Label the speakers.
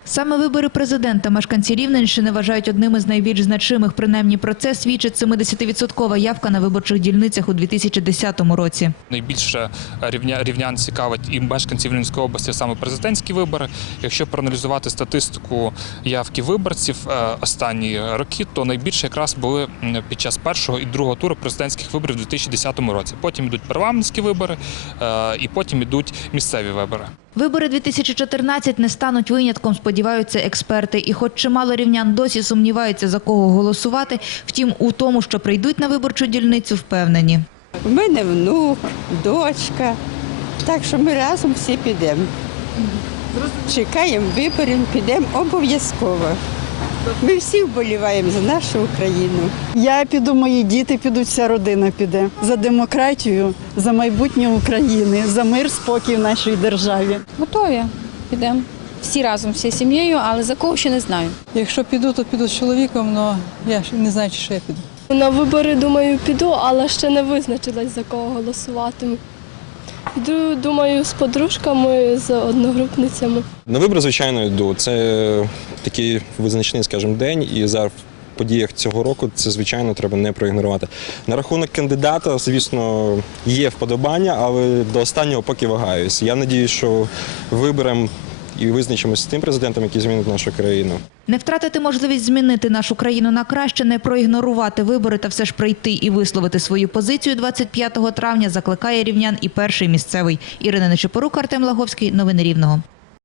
Speaker 1: Саме вибори президента мешканці Рівненщини вважають одним із найбільш значимих. Принаймні про це свідчить 70% явка на виборчих дільницях у 2010 році.
Speaker 2: Найбільше рівнян цікавить і мешканців Рівненської області саме президентські вибори. Якщо проаналізувати статистику явки виборців останні роки, то найбільше якраз були під час першого і другого туру президентських виборів у 2010 році. Потім йдуть парламентські вибори і потім йдуть місцеві вибори.
Speaker 1: Вибори 2014 не стануть винятком, сподіваються експерти. І хоч чимало рівнян досі сумніваються, за кого голосувати, втім у тому, що прийдуть на виборчу дільницю, впевнені.
Speaker 3: У мене внук, дочка, так що ми разом всі підемо. Чекаємо виборів, підемо обов'язково. Ми всі вболіваємо за нашу Україну.
Speaker 4: Я піду, мої діти підуть, вся родина піде. За демократію, за майбутнє України, за мир, спокій в нашій державі.
Speaker 5: Готові. Підемо. Всі разом, всією сім'єю, але за кого ще не знаю.
Speaker 6: Якщо піду, то піду з чоловіком, але я не знаю, чи я піду.
Speaker 7: На вибори, думаю, піду, але ще не визначилась, за кого голосуватиму. Йду, думаю, з подружками, з одногрупницями.
Speaker 8: На вибори, звичайно, йду. Це такий визначний, скажімо, день, і зараз в подіях цього року це, звичайно, треба не проігнорувати. На рахунок кандидата, звісно, є вподобання, але до останнього поки вагаюсь. Я сподіваюся, що виберемо і визначимося з тим президентом, який змінить нашу країну.
Speaker 1: Не втратити можливість змінити нашу країну на краще, не проігнорувати вибори та все ж прийти і висловити свою позицію 25 травня закликає рівнян і перший місцевий. Ірина Нечипорук, Артем Лаговський. Новини Рівного.